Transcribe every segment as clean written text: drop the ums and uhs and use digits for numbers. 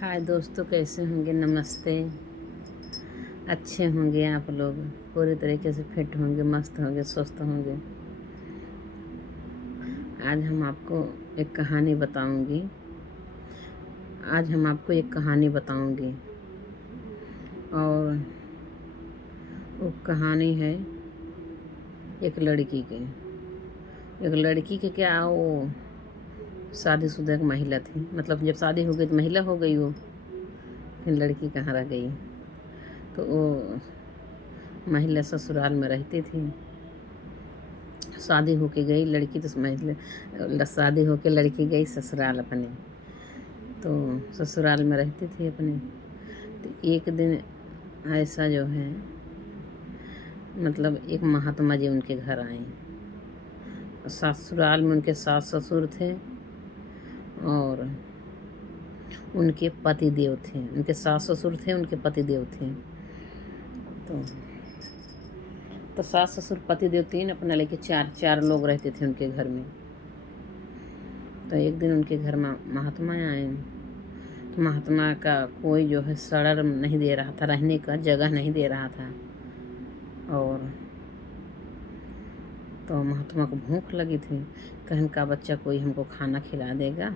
हाय दोस्तों, कैसे होंगे? नमस्ते। अच्छे होंगे आप लोग, पूरी तरीके से फिट होंगे, मस्त होंगे, स्वस्थ होंगे। आज हम आपको एक कहानी बताऊंगी। और वो कहानी है एक लड़की की। एक लड़की के क्या, वो शादीशुदा एक महिला थी। मतलब जब शादी हो गई तो महिला हो गई वो, फिर लड़की कहाँ रह गई। तो वो महिला ससुराल में रहती थी। शादी होके गई लड़की, तो महिला शादी होके लड़की गई ससुराल अपने। तो ससुराल में रहती थी अपने। तो एक दिन ऐसा जो है, मतलब एक महात्मा जी उनके घर आए। ससुराल में उनके सास ससुर थे और उनके पति देव थे। उनके सास ससुर थे, उनके पति देव थे। तो सास ससुर पति देव तीन, अपना लेके चार लोग रहते थे उनके घर में। तो एक दिन उनके घर में महात्मा आए। तो महात्मा का कोई जो है सड़र नहीं दे रहा था, रहने का जगह नहीं दे रहा था। और तो महात्मा को भूख लगी थी। कहन का बच्चा कोई हमको खाना खिला देगा।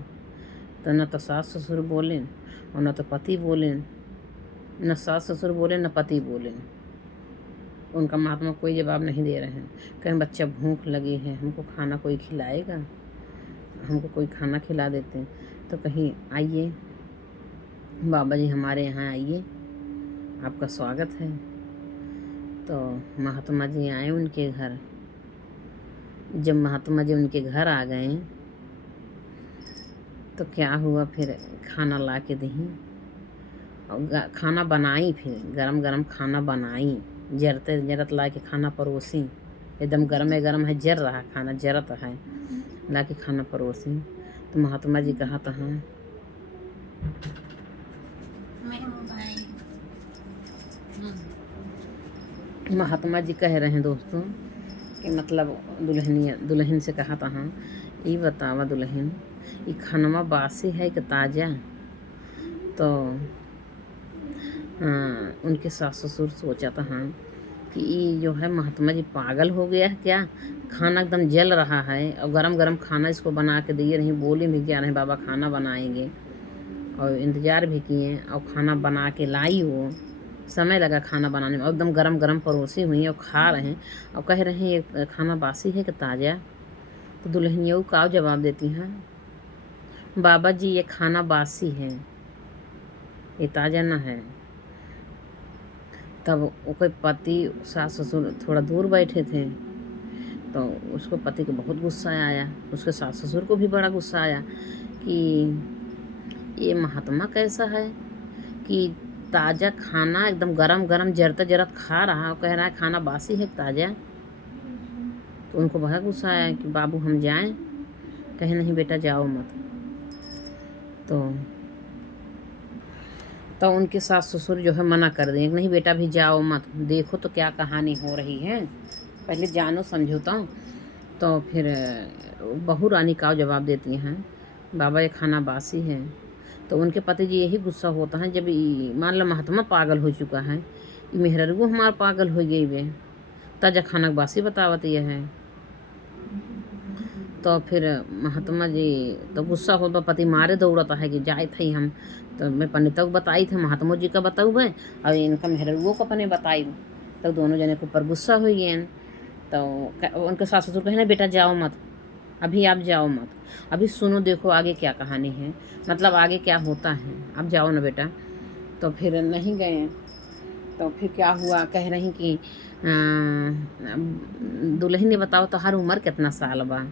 तो न तो सास ससुर बोले और न तो पति बोले, न सास ससुर बोले न पति बोले। उनका महात्मा कोई जवाब नहीं दे रहे हैं। कहें बच्चा भूख लगी है, हमको खाना कोई खिलाएगा, हमको कोई खाना खिला देते हैं। तो कहीं आइए बाबा जी, हमारे यहाँ आइए, आपका स्वागत है। तो महात्मा जी आए उनके घर। जब महात्मा जी उनके घर आ गए तो क्या हुआ, फिर खाना ला के दी और खाना बनाई। फिर गरम गरम खाना बनाई, जरते जरत ला के खाना परोसी। एकदम गरमे गरम है, जर रहा खाना, जरत है, ला के खाना परोसी। तो महात्मा जी कहा था, हाँ महात्मा जी कह रहे हैं दोस्तों कि मतलब दुल्हन से कहा था, हाँ ये बतावा दुल्हन, ये खानवा बासी है कि ताज़ा। तो उनके सास ससुर सोचा था, हाँ कि ये जो है महात्मा जी पागल हो गया है क्या, खाना एकदम जल रहा है और गरम गरम खाना इसको बना के दिए रही। बोले भी क्या रहे बाबा खाना बनाएंगे, और इंतज़ार भी किए और खाना बना के लाई। वो समय लगा खाना बनाने में, और एकदम गरम गरम परोसी हुई और खा रहे हैं और कह रहे हैं ये खाना बासी है कि ताज़ा। तो दुल्हन ये का जवाब देती हैं, बाबा जी ये खाना बासी है, ये ताज़ा ना है। तब उसके पति सास ससुर थोड़ा दूर बैठे थे। तो उसको पति को बहुत गुस्सा आया, उसके सास ससुर को भी बड़ा गुस्सा आया कि ये महात्मा कैसा है कि ताज़ा खाना एकदम गरम गरम जरता जरत खा रहा और कह रहा है खाना बासी है ताज़ा। तो उनको बहुत गुस्सा आया कि बाबू हम जाएं। कहे नहीं बेटा जाओ मत। तो उनके सास ससुर जो है मना कर दें, नहीं बेटा भी जाओ मत, देखो तो क्या कहानी हो रही है, पहले जानो समझौता। तो फिर बहू रानी का जवाब देती हैं, बाबा ये खाना बासी है। तो उनके पति जी यही गुस्सा होता है, जब मान लो महात्मा पागल हो चुका है, मेहररू हमारा पागल हो गई वे, ताजा खाना बासी बतावत यह है। तो फिर महात्मा जी तो गुस्सा हो, पति मारे दौड़ता है कि जाए थे हम। तो मैं पंडितों को बताई थे, महात्मा जी का बताऊ है और इनका मेहरुओं को अपने बताई। तो दोनों जने के ऊपर गुस्सा हो गए। तो उनके सास ससुर कहे ना बेटा जाओ मत, अभी आप जाओ मत, अभी सुनो देखो आगे क्या कहानी है, मतलब आगे क्या होता है, आप जाओ ना बेटा। तो फिर नहीं गए। तो फिर क्या हुआ, कह रही कि दुल्हन ने बताओ तो हर उम्र कितना साल बा।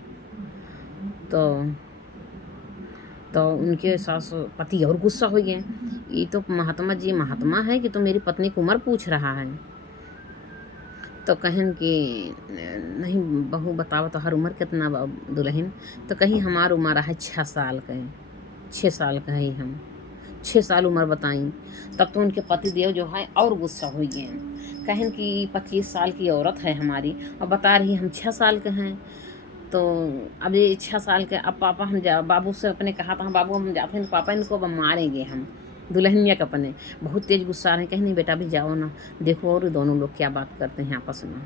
तो उनके सास पति और गुस्सा हो गए, ये तो महात्मा जी महात्मा है कि तो मेरी पत्नी की उम्र पूछ रहा है। तो कहन कि नहीं बहू बताओ तो हर उम्र कितना दुल्हन। तो कहीं हमारी उम्र है 6 साल का है, 6 साल का है हम, 6 साल उम्र बताई। तब तो उनके पति देव जो है और गुस्सा हो गए, कहन कि 25 साल की औरत है हमारी और बता रही हम 6 साल के हैं। तो अब ये 6 साल के, अब पापा हम बाबू से अपने कहा था, बाबू हम जाते हैं तो पापा इनको अब मारेंगे हम, दुल्हनिया का अपने बहुत तेज़ गुस्सा आ रहे हैं। कहीं नहीं बेटा अभी जाओ ना, देखो और दोनों लोग क्या बात करते हैं आपस में।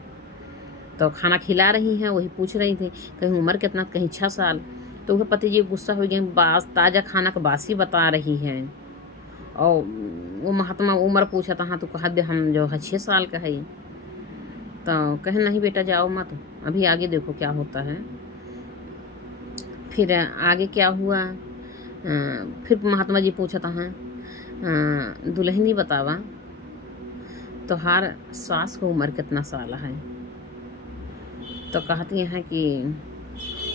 तो खाना खिला रही हैं, वही पूछ रही थी कहीं उम्र कितना, कहीं 6 साल। तो वह पति जी गुस्सा हो गए, ताज़ा खाना का बासी बता रही हैं। और वो महात्मा उम्र पूछा था, हाँ तो कहा दे हम जो है 6 साल का है। तो कहे नहीं बेटा जाओ मत, अभी आगे देखो क्या होता है। फिर आगे क्या हुआ, फिर महात्मा जी पूछा था, हाँ दुल्हनी बतावा तोहार सास को उम्र कितना साल है। तो कहती हैं कि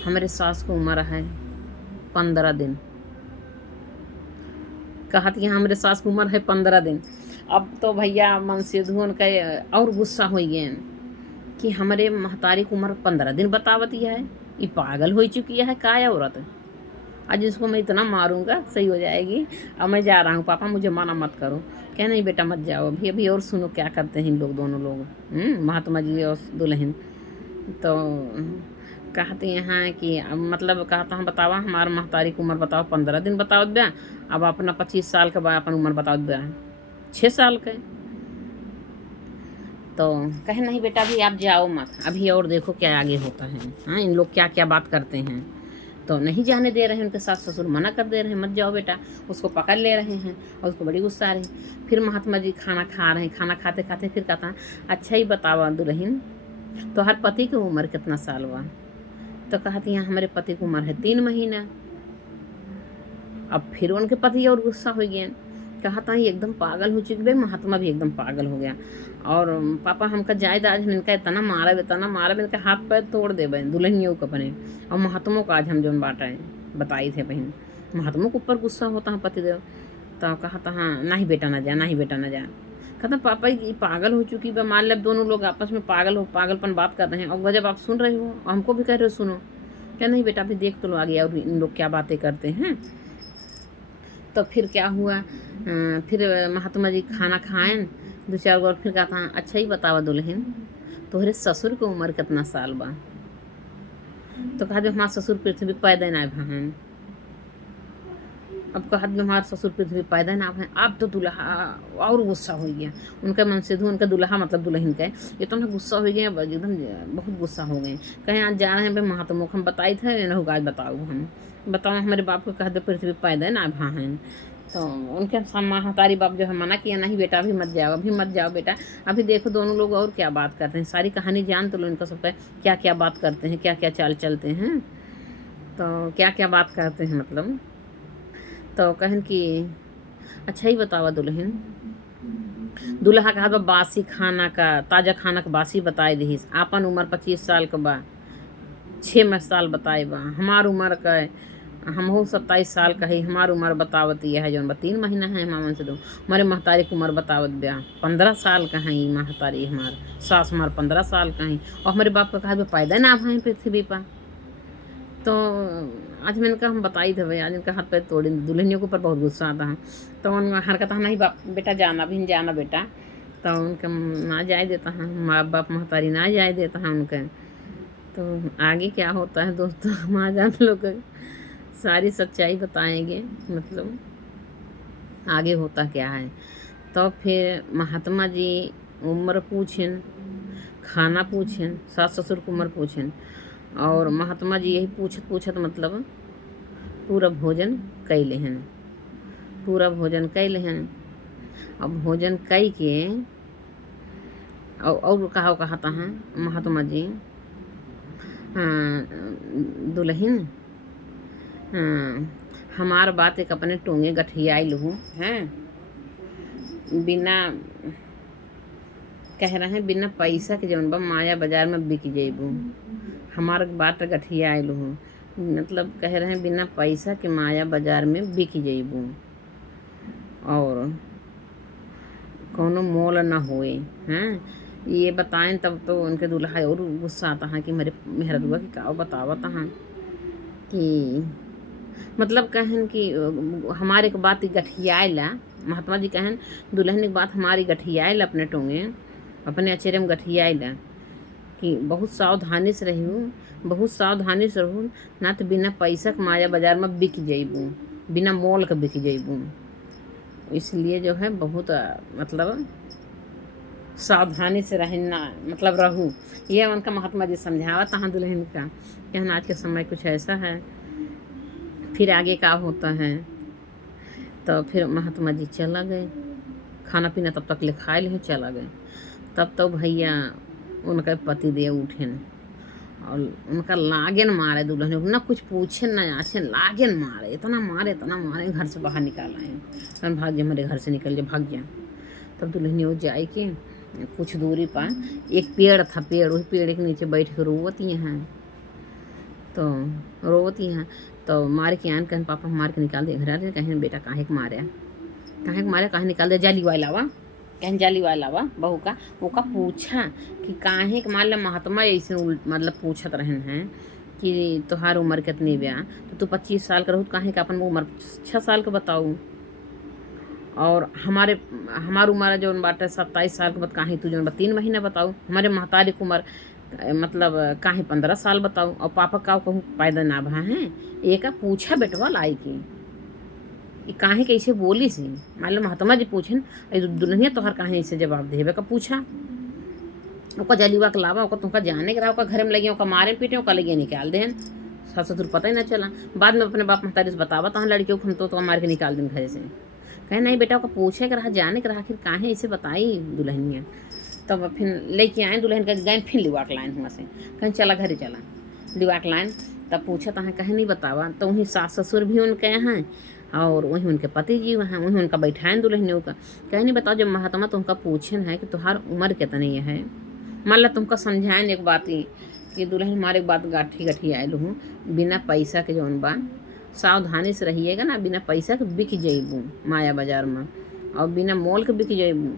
हमारे सास को उम्र है 15 दिन। कहती हैं हमारे सास को उम्र है 15 दिन। अब तो भैया मन से धुन का और गुस्सा हो गए कि हमारे महतारी की उम्र 15 दिन बतावती है, ये पागल हो चुकी है का औरत। आज इसको मैं इतना मारूंगा सही हो जाएगी। अब मैं जा रहा हूँ पापा, मुझे माना मत करो। कह नहीं बेटा मत जाओ, अभी अभी और सुनो क्या करते हैं इन लोग दोनों लोग, महात्मा जी और दुल्हन। तो कहते हैं कि अब मतलब कहता हूँ बतावा हमारे महतारी की उम्र बताओ 15 दिन बताओ ब्या, अब अपना 25 साल के बाद अपन उम्र बताओ ब्या 6 साल के। तो कहे नहीं बेटा अभी आप जाओ मत, अभी और देखो क्या आगे होता है। हाँ इन लोग क्या क्या बात करते हैं। तो नहीं जाने दे रहे हैं, उनके सास ससुर मना कर दे रहे हैं मत जाओ बेटा, उसको पकड़ ले रहे हैं और उसको बड़ी गुस्सा आ रही है। फिर महात्मा जी खाना खा रहे हैं, खाना खाते खाते फिर कहता अच्छा ही बतावा दुल्हन तो हर पति की उम्र कितना साल हुआ। तो कहती हैं हमारे पति की उम्र है 3 महीना। अब फिर उनके पति और गुस्सा हो गए, कहता है एकदम पागल हो चुकी भाई। महात्मा भी एकदम पागल हो गया और पापा हमका जायदाद हम इनका इतना मारा इनका हाथ पैर तोड़ दे बहन दुल्हनियों को अपने। और महात्मों का आज हम जो बांटा बताई थे बहन, महात्मों के ऊपर गुस्सा होता है पतिदेव। तो कहता हाँ नहीं बेटा ना जा, नहीं बेटा ना जा। कहता पापा ये पागल हो चुकी है, मान लो दोनों लोग आपस में पागलपन बात कर रहे हैं और जब आप सुन रहे हो और हमको भी कह रहे हो सुनो। क्या नहीं बेटा अभी देख तो लो आगे और इन लोग क्या बातें करते हैं। तो फिर क्या हुआ, फिर महात्मा जी खाना खाएं 2-4 बार। फिर कहता अच्छा ही बतावा दुल्हन तोहरे ससुर की उम्र कितना साल बा। तो कहा जो हमारे ससुर पृथ्वी पैदा ना भान। अब कहा जो हमारे ससुर पृथ्वी पैदा ना भान। अब तो दुल्हा और गुस्सा हो गया, उनका मन से उनका दुल्हा मतलब दुल्हन का ये तो गुस्सा हो गया एकदम, बहुत गुस्सा हो गए। कहीं आज जा रहे हैं भाई महात्मा को हम बताए थे ना, आज बताओ हम बताओ हमारे बाप को कह दो पृथ्वी पैदा ना भान। तो उनके महतारी बाप जो है मना किया नहीं बेटा अभी मत जाओ, अभी मत जाओ बेटा, अभी देखो दोनों लोग और क्या बात करते हैं, सारी कहानी जान तो लो इनका सबका क्या क्या बात करते हैं, क्या क्या चाल चलते हैं। तो क्या क्या बात करते हैं मतलब। तो कहन कि अच्छा ही बतावा दुल्हन दूल्हा कहा बासी खाना का ताज़ा खाना का बासी बताए दीस। आपन उम्र 25 साल के बा, 6 साल बताए बा। हमार उम्र का हमहू 27 साल का है, हमार उम्र बतावती है जौन 3 महीना है मामन से दो। हमारे महतारी की उम्र बतावत ब्या 15 साल का है। महतारी हमार सास हमार 15 साल का है और हमारे बाप का कहा पैदा ना भाई पृथ्वी पर। तो आज मैंने कहा हम बताई थे भाई, आज इनका हाथ पैर तोड़ी। दुल्हनियों के ऊपर बहुत गुस्सा आता है। तो उनका हरकत नहीं बाप बेटा जाना भी जाना बेटा। तो उनका ना जाए देता है, माँ बाप महतारी ना जाए देता है उनके। तो आगे क्या होता है दोस्तों हम आज आप लोग सारी सच्चाई बताएंगे, मतलब आगे होता क्या है। तो फिर महात्मा जी उम्र पूछें, खाना पूछें, सास ससुर की उम्र पूछें और महात्मा जी यही पूछत मतलब पूरा भोजन कैले हैं, पूरा भोजन कैले हैं। अब भोजन कई के और कहता है महात्मा जी दुल्हन हमार बात एक अपने टोंगे गठियाई लहू हैं, बिना कह रहे हैं बिना पैसा के जौन बा माया बाजार में बिक जेबू। हमार बात गठियाई लहू मतलब कह रहे हैं बिना पैसा के माया बाजार में बिक जेबू और कोनो मोल ना होए हैं। ये बताएं तब तो उनके दूल्हा और गुस्सा आता है कि मेरा दुआ की का बतावत हैं कि मतलब कहन कि हमारे एक बात गठियाला। महात्मा जी कहन दुल्हन एक बात हमारी गठियाला अपने टोंगे अपने अचेरे में गठियाला कि बहुत सावधानी से रहूँ, बहुत सावधानी से रहूँ ना तो बिना पैसा के माया बाजार में बिक जेबू, बिना मोल के बिक जेबू। इसलिए जो है बहुत मतलब सावधानी से रहना मतलब रहूँ। ये उनका महात्मा जी समझावत हाँ दुल्हन का कि आज के समय कुछ ऐसा है, फिर आगे का होता है। तो फिर महात्मा जी चला गए, खाना पीना तब तक ले खाए ले चला गए। तब तो भैया उनका पति देव उठे और उनका लागेन मारे दुल्हन को, ना कुछ पूछे ना आछे, लागेन मारे, इतना मारे घर से बाहर निकाल आए। भाग जा, मेरे घर से निकल जा, भाग जा। तब दुल्हन वो जाए के कुछ दूरी पर एक पेड़ था, वही पेड़ के नीचे बैठ के रोवती हैं। तो रोवती हैं तो मार के आन कहन पापा मार के निकाल दे घर। कहें बेटा काहे के मारे काहे निकाल दे, जाली वाला वा कहन जाली वाला वा बहू का ओका पूछा कि काहे के मान महात्मा ऐसे मतलब पूछत रहन हैं कि तोहार उम्र कितनी ब्या, तो तू 25 साल का रहू, काहे का अपन उम्र 6 साल का बताऊ, और हमार उम्र जो बाटे 27 साल के बाद काहे तू जो 3 महीना बताऊ, हमारे महतारी की उम्र मतलब काहे 15 साल बताऊ, और पापा का कहूँ पैदा ना भा हैं। एक पूछा बेटवा लाई की काहे कैसे बोली सी, मान लो महात्मा जी पूछन दुल्हनिया तोहर काहे ऐसे जवाब देवे का पूछा। ओका जलीवा के लावा, ओका तुमका जाने के रहा, ओका घर में लगे, ओका मारे पीटे, ओका लगे निकाल देन। सास ससुर पता ही ना चला, बाद में अपने बाप महतारी से बतावा तहाँ लड़कियों को हम तो मार के निकाल दें घर से। कहे नहीं बेटा, ओका पूछे के रहा, जाने के रहा, आखिर काहे ऐसे बताई दुल्हनिया। तब फिर लेके आए दुल्हन का, गए फिर लिवा के लाइन हुआ से, कहीं चला घरे चला लिवा के लाइन। तब पूछा तहाँ कहे नहीं बतावा, तो वहीं सास ससुर भी उनके हैं और वहीं उनके पति जी हैं, वहीं उनका बैठाएं दुल्हनियों का। कहे नहीं बताओ, जब महात्मा तुमका पूछन है कि तुम्हार उम्र कितनी है, मान ला तुमका समझाएं एक बात ही कि दुल्हन हमारे एक बात गाठी आयल हूँ, बिना पैसा के जौन बा सावधानी से रहिएगा ना, बिना पैसा के बिक जइबू माया बाजार में, और बिना मोल के बिक जइबू।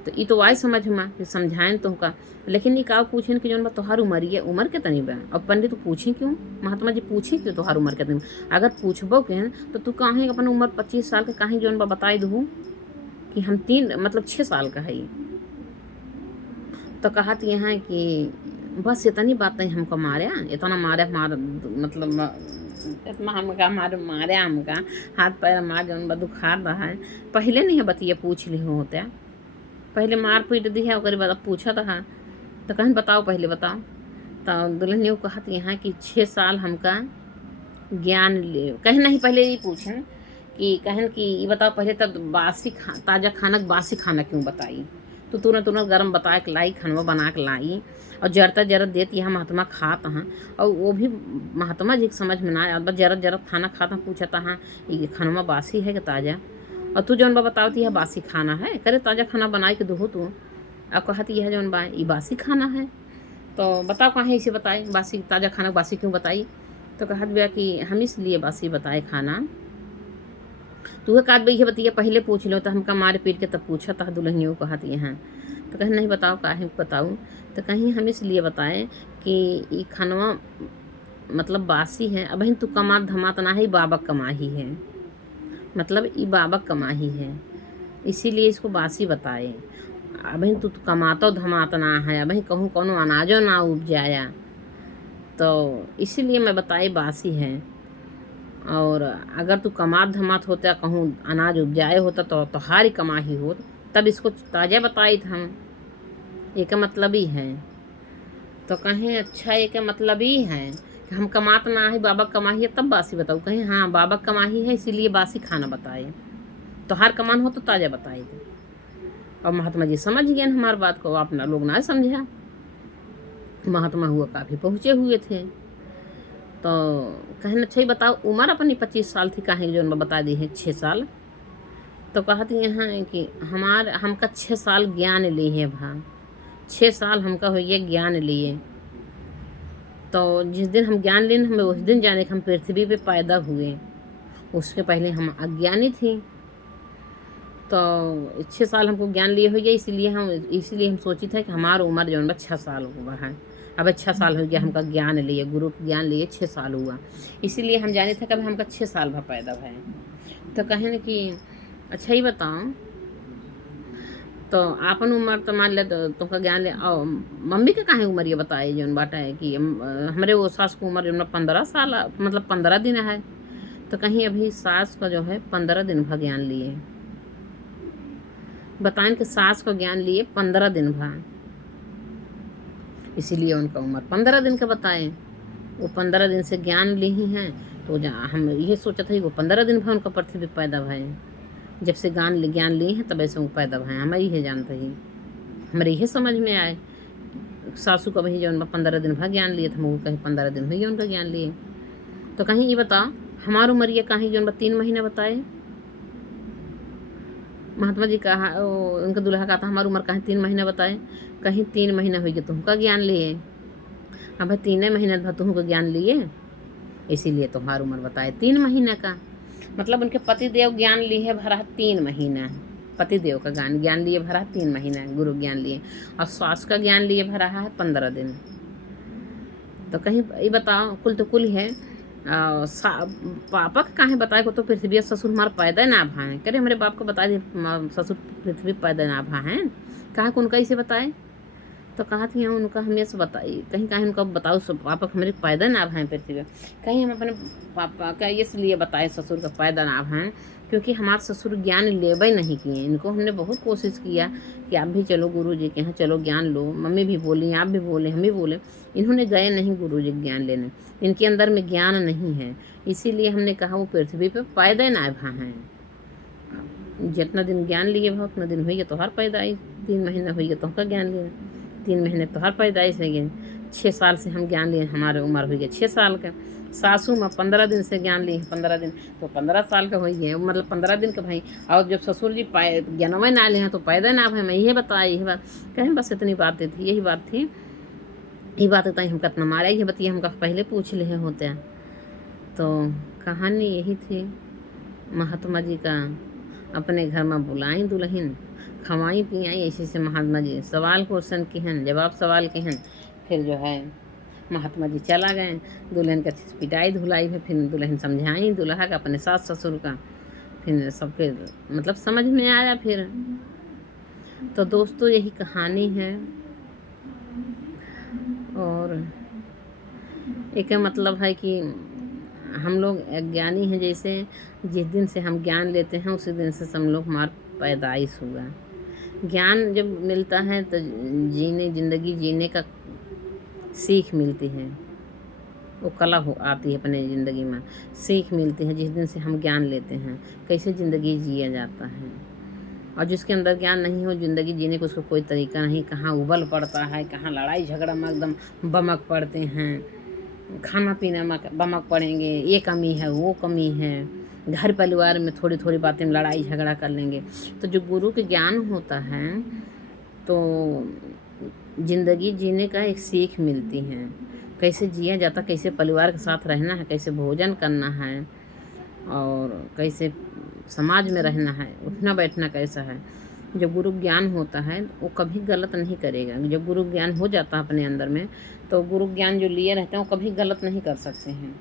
तो ये तो वाई समझ में कि समझाएं तुमका, लेकिन ये का पूछें कि जौन बा तोहार उम्र कितनी बा। और पंडित पूछें क्यों, महात्मा जी पूछें क्यों तोहार उम्र कितनी, अगर पूछबो के तो तू काहे अपन उम्र 25 साल के काहे जौन बा बताई दू कि हम 6 साल का है। तो कहत यहाँ कि बस इतनी बात नहीं हमको मारे, इतना मारे हमारा मतलब इतना हमका मारे हमका हाथ पैर मार जौन बा दुखा रहा है। पहले नहीं बतिया पूछ ली होता, पहले मार पीट दी है, ओकर बाद पूछा था तो कहीं बताओ पहले बताओ। तो दुल्हन ने कहत यहाँ कि 6 साल हमका ज्ञान ले, कहीं नहीं पहले ये पूछें कि कहन कि ये बताओ पहले तब ताज़ा खाना बासी खाना क्यों बताई, तो तुरंत गर्म बता के लाई, खाना बना के लाई और जरत देती है महात्मा खात हाँ। और वो भी महात्मा जी के समझ में ना आया, बस जरत खाना खाता पूछता हाँ ये खाना बासी है कि ताज़ा, और तू जौन बा बतावती है बासी खाना है, करे ताज़ा खाना बनाई के दो तू, अब कहती है जौन बा ये बासी खाना है, तो बताओ कहाँ इसे बताए बासी ताज़ा खाना बासी क्यों बताई। तो कहत भैया कि हम इसलिए बासी बताए खाना, तू काट भैया बतिया पहले पूछ लो, तो हमका मार पीट के तब पूछा था दुल्हनियों कहत यहाँ। तो कहीं नहीं बताओ काहे बताऊँ, तो कहीं हम इसलिए बताएं कि ये खानवा मतलब बासी है, अब तू कमात धमात ना है, बाबा कमाही है, मतलब ये बाबा कमाही है, इसीलिए इसको बासी बताए। अब तू कमातो धमात ना है, अब कहूँ कौनो अनाजो ना उपजाया, तो इसीलिए मैं बताई बासी है। और अगर तू कमात धमात होता कहूँ अनाज उपजाए होता तो तोहारी कमाही हो, तब इसको ताज़ा बताई था हम, एक मतलब ही है। तो कहें अच्छा एक मतलब ही है कि हम कमात ना है, बाबा कमाही है तब बासी बताऊँ, कहें हाँ बाबा कमाही है इसीलिए बासी खाना बताए, तो हर कमान हो तो ताज़ा बताए थे। और महात्मा जी समझ गए हमारी बात को, अपना लोग ना समझा, महात्मा हुआ काफ़ी पहुँचे हुए थे। तो कहना अच्छा ही बताओ उम्र अपनी 25 साल थी, काहे जो बता दी है 6 साल। तो कहती यहाँ कि हमका 6 साल ज्ञान लिए है भा, 6 साल हमका हुई ज्ञान लिए। तो जिस दिन हम ज्ञान लें हमें उस दिन जाने कि हम पृथ्वी पे पैदा हुए, उसके पहले हम अज्ञानी थी। तो 6 साल हमको ज्ञान लिए हुई, इसीलिए हम सोची थे कि हमारा उम्र जो 6 साल हुआ है। अब 6 साल हो गया हमका ज्ञान लिए, गुरु के ज्ञान लिए 6 साल हुआ, इसीलिए हम जाने थे कभी हमका 6 साल भा पैदा है। तो कहें कि अच्छा ही बताओ, तो आपन उम्र तो मान ले तो तुमका ज्ञान ले, और मम्मी के काहे उम्र ये बताए जौन बाटा है कि हमारे वो सास को उम्र जो 15 साल मतलब 15 दिन है। तो कहीं अभी सास का जो है 15 दिन भा ज्ञान लिए, बताएं कि सास का ज्ञान लिए 15 दिन भर, इसीलिए उनका उम्र 15 दिन का बताए। वो 15 दिन से ज्ञान ली ही हैं, तो हम ये सोचा था कि वो 15 दिन भर उनका पृथ्वी पे पैदा भय, जब से ज्ञान लिए हैं तब ऐसे वो पैदा भय। हमारी ये जानते ही, हमारे ये समझ में आए सासू का वही जो 15 दिन भर ज्ञान लिए थे, वो कहीं 15 दिन हुई उनका ज्ञान लिए। तो कहीं ये बताओ हमारी उम्र ये कहीं जो 3 महीने बताए। महात्मा जी कहा, उनका दूल्हा कहा था हमारी उम्र कहीं 3 महीने बताए, कहीं 3 महीने हुई कि तुमका ज्ञान लिए। अब भाई 3 महीने भर तुमको ज्ञान लिए, इसीलिए तुम्हारी उम्र बताए 3 महीने का। मतलब उनके पतिदेव ज्ञान लिए भरा 3 महीना, पतिदेव का ज्ञान लिए भरा 3 महीना गुरु ज्ञान लिए, और सास का ज्ञान लिए भरा है 15 दिन। तो कहीं ये बताओ कुल तो कुल है पापा का कहाँ बताए को तो पृथ्वी ससुर हमारा पैदा ना भा है। करे हमारे बाप को बता दिए ससुर पृथ्वी पैदा ना भा है, कहा उनका इसे बताए। तो कहा थी हाँ उनका हमें से बताइए, कहीं कहीं उनका बताओ पापा का हमारे पैदा ना भाएँ पृथ्वी पे। कहीं हम अपने पापा का इसलिए बताए ससुर का पैदा ना भाएँ क्योंकि हमारे ससुर ज्ञान लेवे नहीं किए। इनको हमने बहुत कोशिश किया कि आप भी चलो गुरु जी के यहाँ, चलो ज्ञान लो। मम्मी भी बोली, आप भी बोले, हम भी बोले, इन्होंने गए नहीं गुरु जी ज्ञान लेने, इनके अंदर में ज्ञान नहीं है। इसीलिए हमने कहा वो पृथ्वी पे पैदा ना भा हैं। जितना दिन ज्ञान लिए भाव उतना दिन हुई तो हर पैदाइश, 3 महीने हुई तो का ज्ञान लिए, 3 महीने तो हर पैदाइश है गए। 6 साल से हम ज्ञान लिए, हमारे उम्र हुई है 6 साल का। सासू माँ 15 दिन से ज्ञान ली, 15 दिन तो 15 साल का हुई है, मतलब 15 दिन का भाई। और जब ससुर जी ज्ञानवे ना ले हैं तो पैदा ना भाई। मैं यही बताया, यही बात कहें, बस इतनी बातें थी, यही बात थी। यही बात होता है हम कितना मारे, ये बताइए हमका पहले पूछ ले होते हैं। तो कहानी यही थी महात्मा जी का, अपने घर में बुलाई दुल्हन, खवाई पियाई, ऐसे से महात्मा जी सवाल क्वेश्चन की हैं, जवाब सवाल के हैं। फिर जो है महात्मा जी चला गए, दुल्हन का पिटाई धुलाई है, फिर दुल्हन समझाई दूल्हा का अपने सास ससुर का, फिर सबके मतलब समझ में आया फिर। तो दोस्तों यही कहानी है, और एक मतलब है कि हम लोग अज्ञानी हैं। जैसे जिस दिन से हम ज्ञान लेते हैं उसी दिन से हम लोग हमारा पैदाइश हुआ। ज्ञान जब मिलता है तो ज़िंदगी जीने का सीख मिलती है, वो कला हो आती है अपने ज़िंदगी में, सीख मिलती है। जिस दिन से हम ज्ञान लेते हैं कैसे ज़िंदगी जिया जाता है, और जिसके अंदर ज्ञान नहीं हो ज़िंदगी जीने को उसको कोई तरीका नहीं, कहाँ उबल पड़ता है, कहाँ लड़ाई झगड़ा में एकदम बमक पड़ते हैं, खाना पीना में बमक पड़ेंगे, ये कमी है वो कमी है, घर परिवार में थोड़ी थोड़ी बातें में लड़ाई झगड़ा कर लेंगे। तो जो गुरु के ज्ञान होता है तो ज़िंदगी जीने का एक सीख मिलती है, कैसे जिया जाता, कैसे परिवार के साथ रहना है, कैसे भोजन करना है, और कैसे समाज में रहना है, उठना बैठना कैसा है। जब गुरु ज्ञान होता है वो कभी गलत नहीं करेगा। जब गुरु ज्ञान हो जाता है अपने अंदर में तो गुरु ज्ञान जो लिए रहते हैं वो कभी गलत नहीं कर सकते हैं,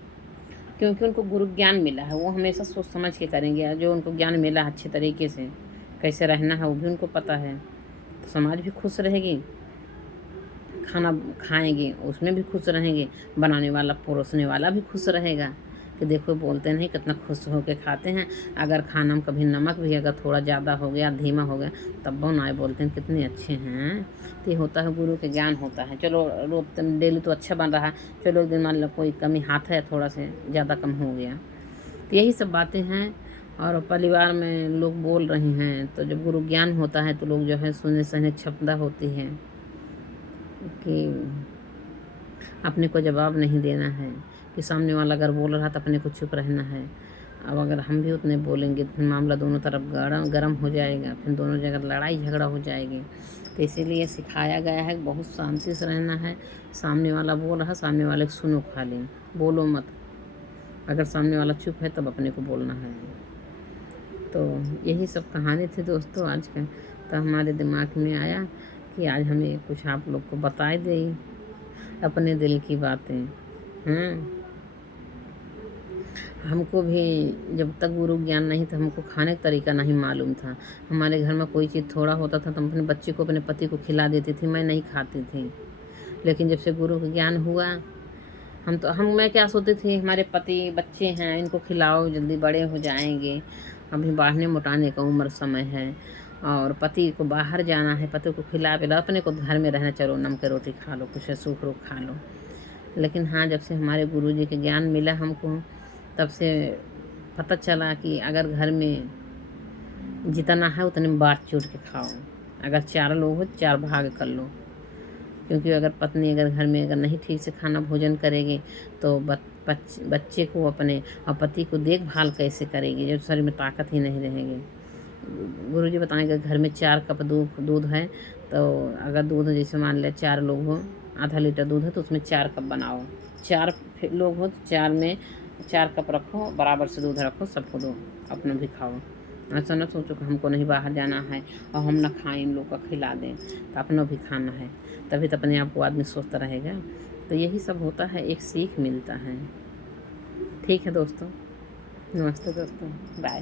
क्योंकि उनको गुरु ज्ञान मिला है। वो हमेशा सोच समझ के करेंगे, जो उनको ज्ञान मिला है अच्छे तरीके से कैसे रहना है वो भी उनको पता है। तो समाज भी खुश रहेगी, खाना खाएंगे उसमें भी खुश रहेंगे, बनाने वाला परोसने वाला भी खुश रहेगा कि देखो बोलते नहीं कितना खुश होकर खाते हैं। अगर खाना में कभी नमक भी अगर थोड़ा ज़्यादा हो गया, धीमा हो गया, तब वो ना बोलते हैं कितने अच्छे हैं। तो ये होता है गुरु के ज्ञान होता है। चलो रोज डेली तो अच्छा बन रहा है, चलो एक दिन मान लो कोई कमी हाथ है थोड़ा से ज़्यादा कम हो गया, तो यही सब बातें हैं। और परिवार में लोग बोल रहे हैं तो जब गुरु ज्ञान होता है तो लोग जो है सुनने सहने क्षमता होती है कि अपने को जवाब नहीं देना है, कि सामने वाला अगर बोल रहा तो अपने को चुप रहना है। अब अगर हम भी उतने बोलेंगे तो फिर मामला दोनों तरफ गर्म हो जाएगा, फिर दोनों जगह लड़ाई झगड़ा हो जाएगी। तो इसीलिए सिखाया गया है बहुत शांति से रहना है। सामने वाला बोल रहा, सामने वाले को सुनो, खाली बोलो मत। अगर सामने वाला चुप है तब अपने को बोलना है। तो यही सब कहानी थी दोस्तों आज का। तो हमारे दिमाग में आया कि आज हमें कुछ आप लोग को बता दें अपने दिल की बातें। हमको भी जब तक गुरु ज्ञान नहीं था हमको खाने का तरीका नहीं मालूम था। हमारे घर में कोई चीज़ थोड़ा होता था तो हम अपने बच्चे को अपने पति को खिला देती थी, मैं नहीं खाती थी। लेकिन जब से गुरु का ज्ञान हुआ मैं क्या सोचती थी हमारे पति बच्चे हैं इनको खिलाओ जल्दी बड़े हो जाएंगे, अभी बढ़ने मोटाने का उम्र समय है, और पति को बाहर जाना है, पति को खिला पिला, अपने को घर में रहना, चलो नमक रोटी खा लो, कुछ सूख रोक खा लो। लेकिन हाँ, जब से हमारे गुरुजी के ज्ञान मिला हमको, तब से पता चला कि अगर घर में जितना है उतने में बाँट चूट के खाओ। अगर 4 लोग हो 4 भाग कर लो, क्योंकि अगर पत्नी अगर घर में अगर नहीं ठीक से खाना भोजन करेगी तो बच्चे को अपने और पति को देखभाल कैसे करेगी जब शरीर में ताकत ही नहीं रहेगी। गुरुजी बताएंगे घर में 4 कप दूध है, तो अगर दूध जैसे मान ले 4 लोग हो, आधा लीटर दूध है तो उसमें 4 कप बनाओ। 4 लोग हो तो 4 में 4 कप रखो, बराबर से दूध रखो, सबको दो, अपना भी खाओ। ऐसा ना सोचो कि हमको नहीं बाहर जाना है और हम ना खाएं, इन लोग का खिला दें, तो अपना भी खाना है, तभी तो अपने आप को आदमी स्वस्थ रहेगा। तो यही सब होता है, एक सीख मिलता है। ठीक है दोस्तों, नमस्ते दोस्तों, बाय।